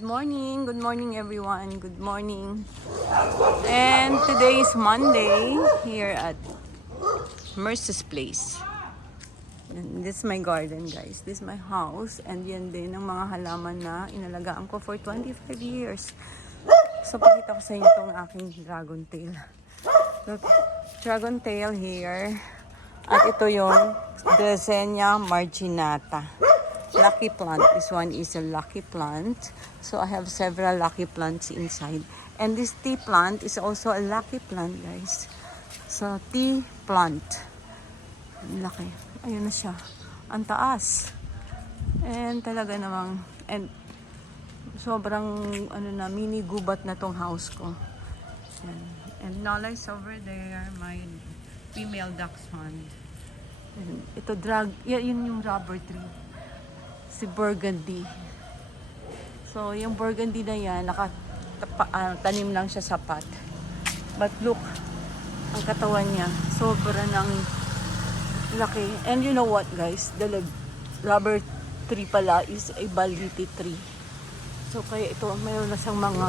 Good morning everyone, good morning. And today is Monday here at Merce's place. And this is my garden guys, this is my house. And yan din ang mga halaman na inalagaan ko for 25 years. So pakita ko sa inyo itong aking dragon tail. Look, dragon tail here. At ito yung Dracena marginata. Lucky plant. This one is a lucky plant. So I have several lucky plants inside. And this tea plant is also a lucky plant, guys. So tea plant. Laki. Ayun na siya. Ang taas. And talaga namang sobrang mini gubat na tong house ko. And Nala is over there, my female dachshund. And ito yun yung rubber tree. Si Burgundy. So, yung Burgundy na yan, tanim lang siya sa pot. But look, ang katawan niya, sobra ng laki. And you know what guys, the rubber tree pala is a baliti tree. So, kaya ito, mayroon na siyang mga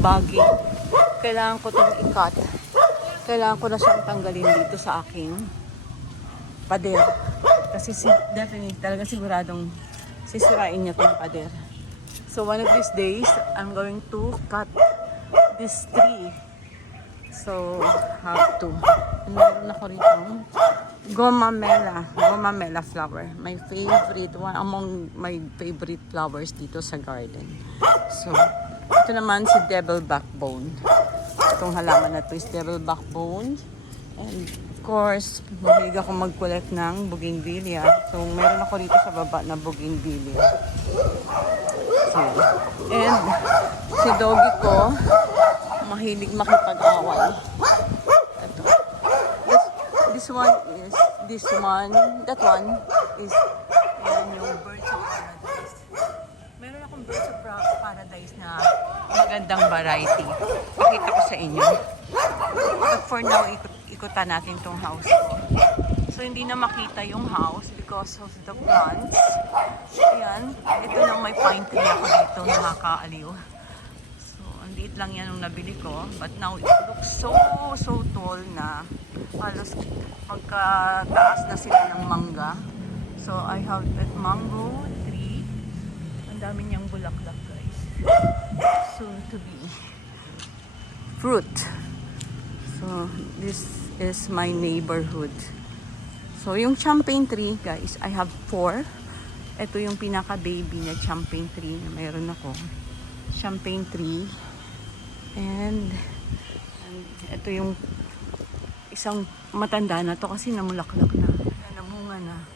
baging. Kailangan ko itong i-cut. Kailangan ko na siyang tanggalin dito sa aking pader. Kasi definitely, talaga siguradong sisirain niya itong pader. So one of these days, I'm going to cut this tree. So, have to. And meron ako rito gomamela flower. My favorite, one among my favorite flowers dito sa garden. So, ito naman si devil backbone. Itong halaman na to is devil backbone. And of course, mahilig ako mag-collect ng bougainvillea. So, meron ako rito sa baba na bougainvillea. So, and si doggy ko, mahilig makipag-away. Ito. That one is yung birds of paradise. Meron akong birds of paradise na magandang variety. Pakita ko sa inyo. But for now, ikutan natin tong house ko. So, hindi na makita yung house because of the plants. Ayan. Ito lang may pine tree ako dito. Nakakaaliw. So, ang liit lang yan nung nabili ko. But now, it looks so tall na halos magkataas na sila ng mangga. So, I have that mango tree. Ang dami niyang bulaklak, guys. Soon to be fruit. So, this is my neighborhood. So, yung champagne tree, guys, I have 4. Ito yung pinaka-baby na champagne tree na mayroon ako. Champagne tree. And ito yung isang matanda na to kasi namulaklak na. Namunga na.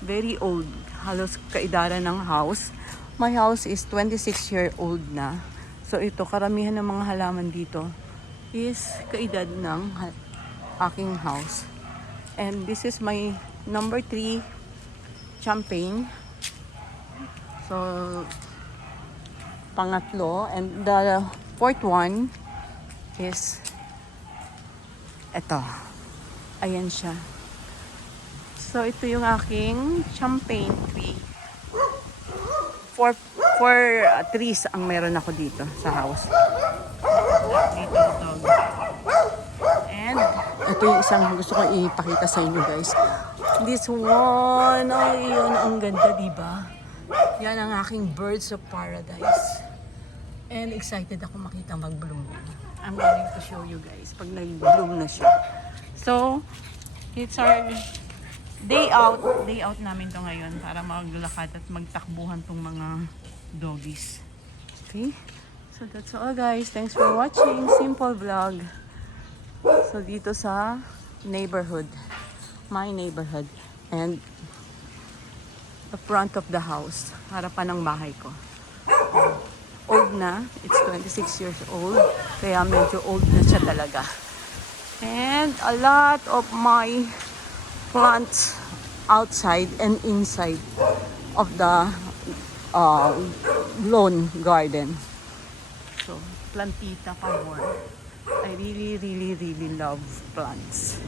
Very old. Halos kaidara ng house. My house is 26-year-old na. So, ito, karamihan ng mga halaman dito is kaedad ng aking house. And this is my number 3 champagne. So, pangatlo. And the 4th one is ito. Ayan siya. So, ito yung aking champagne tree. 4 trees ang meron ako dito sa house. Dito ito. And ito yung isang gusto ko ipakita sa inyo guys. This one, ay yun, ang ganda diba? Yan ang aking birds of paradise. And excited ako makita mag-bloom. I'm going to show you guys pag nag-bloom na siya. So, it's our day out namin to ngayon para maglakad at magtakbuhan tong mga doggies. Okay? So that's all guys. Thanks for watching. Simple vlog. So dito sa neighborhood. My neighborhood. And the front of the house. Harapan ng bahay ko. Old na. It's 26 years old. Kaya medyo old na siya talaga. And a lot of my plants outside and inside of the lawn garden. So, plantita pabor. I really love plants.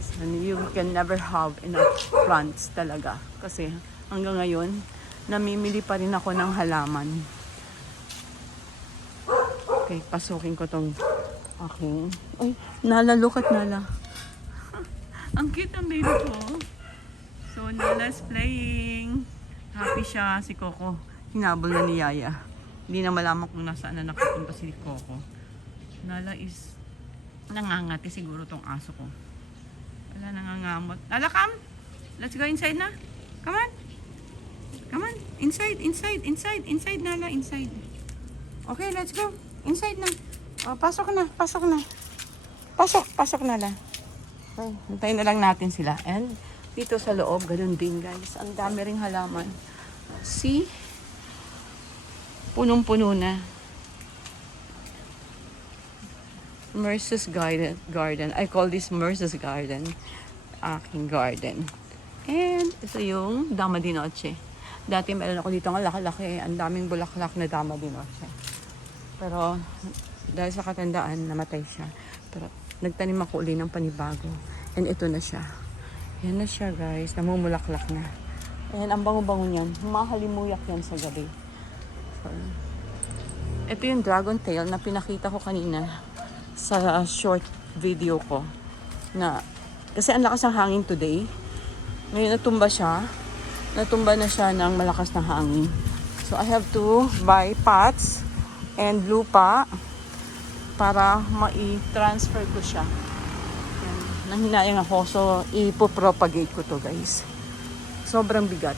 So, you can never have enough plants talaga. Kasi hanggang ngayon, namimili pa rin ako ng halaman. Okay, pasukin ko tong aking... Ay, Nala, look at Nala. Ang cute ang baby ko. So, Nala's playing. Happy siya, si Coco. Hinabol na ni Yaya. Hindi na malaman kung nasaan na nakapunta si Coco. Nala is nangangati siguro tong aso ko. Wala, nangangamot. Nala, come! Let's go inside na. Come on. Come on. Inside, inside, inside, inside, Nala, inside. Okay, let's go. Inside na. Oh, pasok na, pasok na. Pasok, pasok na lang. Okay, hintayin na lang natin sila. And dito sa loob, ganun din guys. Ang dami ring halaman. See? Punong-puno na. Merce's garden. I call this Merce's garden. Aking garden. And ito yung Dama di Noche. Dati meron ako dito ng laki-laki. Ang daming bulaklak na Dama di Noche. Pero dahil sa katandaan, namatay siya. Pero nagtanim ako uli ng panibago. And ito na siya. Yan na siya guys. Namumulaklak na. And ang bango-bango niyan. Mahalimuyak yan sa gabi. So, ito yung dragon tail na pinakita ko kanina sa short video ko. Na, kasi ang lakas ng hangin today. Ngayon natumba siya. Natumba na siya ng malakas na hangin. So I have to buy pots and lupa para mai-transfer ko siya. Yan. Nanghinayang ako, so ipopropagate ko to guys. Sobrang bigat.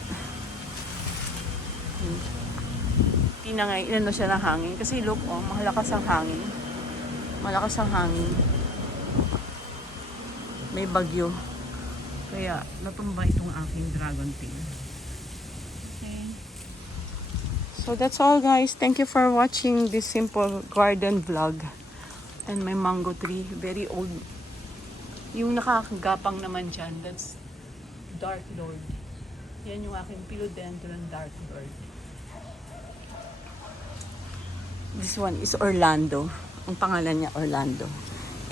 Tinangay, inano siya ng hangin. Kasi look, oh, malakas ang hangin. Malakas ang hangin. May bagyo. Kaya natumba itong aking dragon tail. Okay. So that's all guys. Thank you for watching this simple garden vlog. And my mango tree, very old. Yung nakakagapang naman dyan, that's Dark Lord. Yan yung aking philodendron Dark Lord. This one is Orlando. Ang pangalan niya Orlando.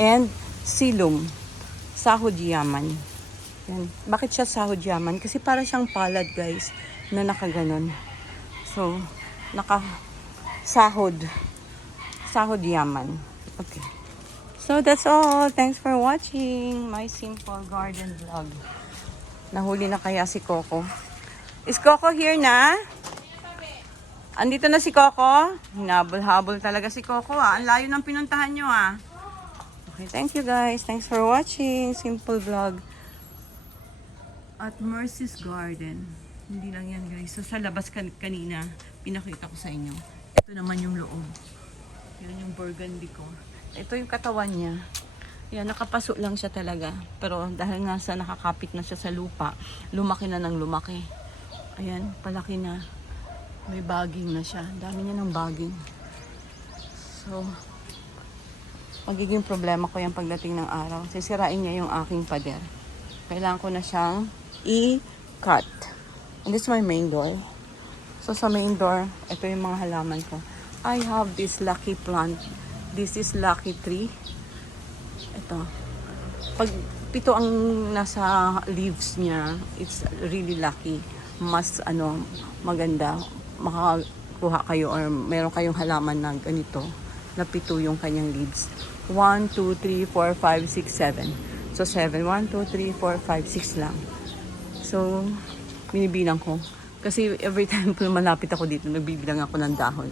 And Silum, Sahod Yaman. Yan. Bakit siya Sahod Yaman? Kasi para siyang palad guys, na nakaganon. So, naka-sahod. Sahod Yaman. Okay. So, that's all. Thanks for watching my simple garden vlog. Nahuli na kaya si Coco? Is Coco here na? Andito na si Coco? Hinabol-habol talaga si Coco ah. Ang layo ng pinuntahan nyo ah. Okay, thank you guys. Thanks for watching. Simple vlog. At Mercy's Garden. Hindi lang yan guys. So sa labas kanina, pinakita ko sa inyo. Ito naman yung loob. Yan yung burgundy ko. Ito yung katawan niya. Yan, nakapaso lang siya talaga. Pero dahil nga sa nakakapit na siya sa lupa, lumaki na ng lumaki. Ayan, palaki na. May bagging na siya. Dami niya ng bagging. So, magiging problema ko yung pagdating ng araw. Sisirain niya yung aking pader. Kailangan ko na siyang i-cut. And this is my main door. So, sa main door, ito yung mga halaman ko. I have this lucky plant. This is lucky tree. Ito. Pag pito ang nasa leaves niya, it's really lucky. Mas, maganda. Makakuha kayo or meron kayong halaman na ganito. Na pito yung kanyang leaves. 1, 2, 3, 4, 5, 6, 7. So, 7. 1, 2, 3, 4, 5, 6 lang. So, binibilang ko. Kasi every time po malapit ako dito, nagbibilang ako ng dahon.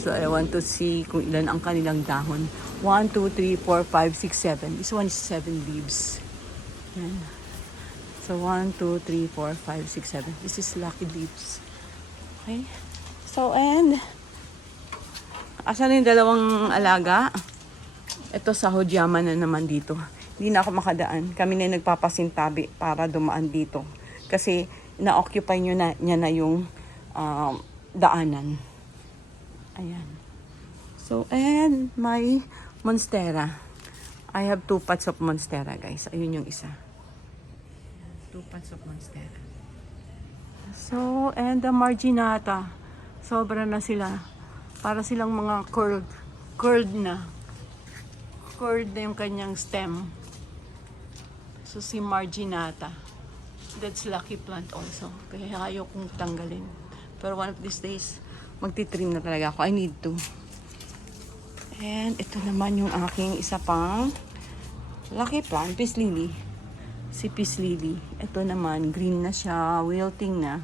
So, I want to see kung ilan ang kanilang dahon. 1, 2, 3, 4, 5, 6, 7. This one is 7 leaves. Yan. So, 1, 2, 3, 4, 5, 6, 7. This is lucky leaves. Okay? So, and asan yung dalawang alaga? Ito sa Hodyaman na naman dito. Hindi na ako makadaan. Kami na nagpapasintabi para dumaan dito. Kasi na-occupy niya na yung daanan. Ayan. So, and my monstera. I have 2 pots of monstera, guys. Ayun yung isa. 2 pots of monstera. So, and the marginata. Sobra na sila. Para silang mga curled na. Curled na yung kanyang stem. So, si marginata. That's lucky plant also. Kaya ayaw kong tanggalin. Pero one of these days, magti-trim na talaga ako. I need to. And ito naman yung aking isa pang lucky plant, peace lily. Si peace lily. Ito naman, green na siya, wilting na.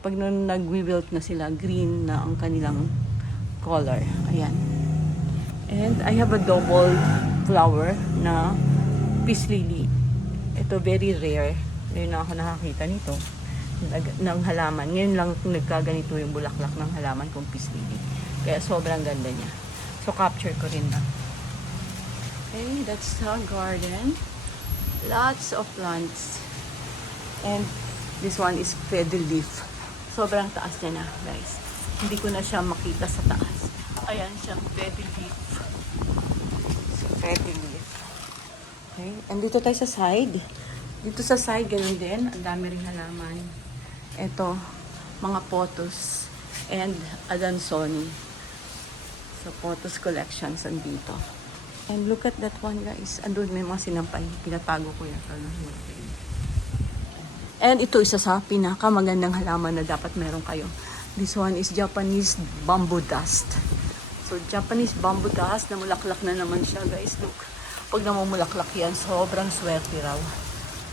Pag nag-wilt na sila, green na ang kanilang color. Ayan. And I have a double flower na peace lily. Ito very rare. Ngayon na ako nakakita nito ng halaman. Ngayon lang nagkaganito yung bulaklak ng halaman kong peace lily. Kaya sobrang ganda niya. So capture ko rin na. Okay, that's our garden. Lots of plants. And this one is petal leaf. Sobrang taas niya na, guys. Hindi ko na siya makita sa taas. Ayan siyang petal leaf. Petal leaf. Okay, and dito tayo sa side. Dito sa side, ganun din. Ang dami ring halaman. Ito, mga potos and adansoni. So, photos collections andito. And look at that one, guys. Andun may mga sinampay. Pinatago ko yan. And ito isa sa pinakamagandang halaman na dapat meron kayo. This one is Japanese bamboo dust. So, Japanese bamboo dust. Namulaklak na naman siya, guys. Look. Pag namumulaklak yan, sobrang swerte raw.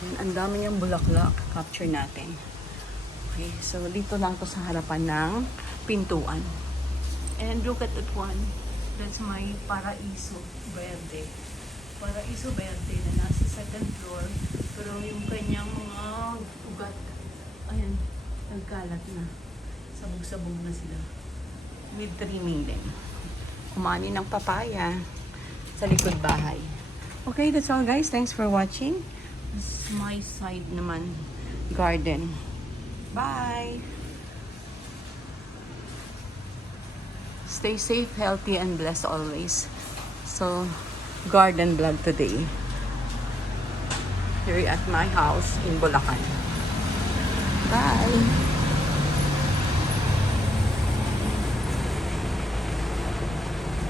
And ang dami niyang bulaklak. Capture natin. Okay. So, dito lang to sa harapan ng pintuan. And look at that one. That's my Paraiso Verde. Paraiso Verde na nasa second floor. Pero yung kanyang mga ugat, ayan, nagkalat na. Sabog-sabog na sila. With trimming din. Kumani ng papaya sa likod bahay. Okay, that's all guys. Thanks for watching. This is my side naman. Garden. Bye! Stay safe, healthy, and blessed always. So, garden vlog today. Here at my house in Bulacan. Bye!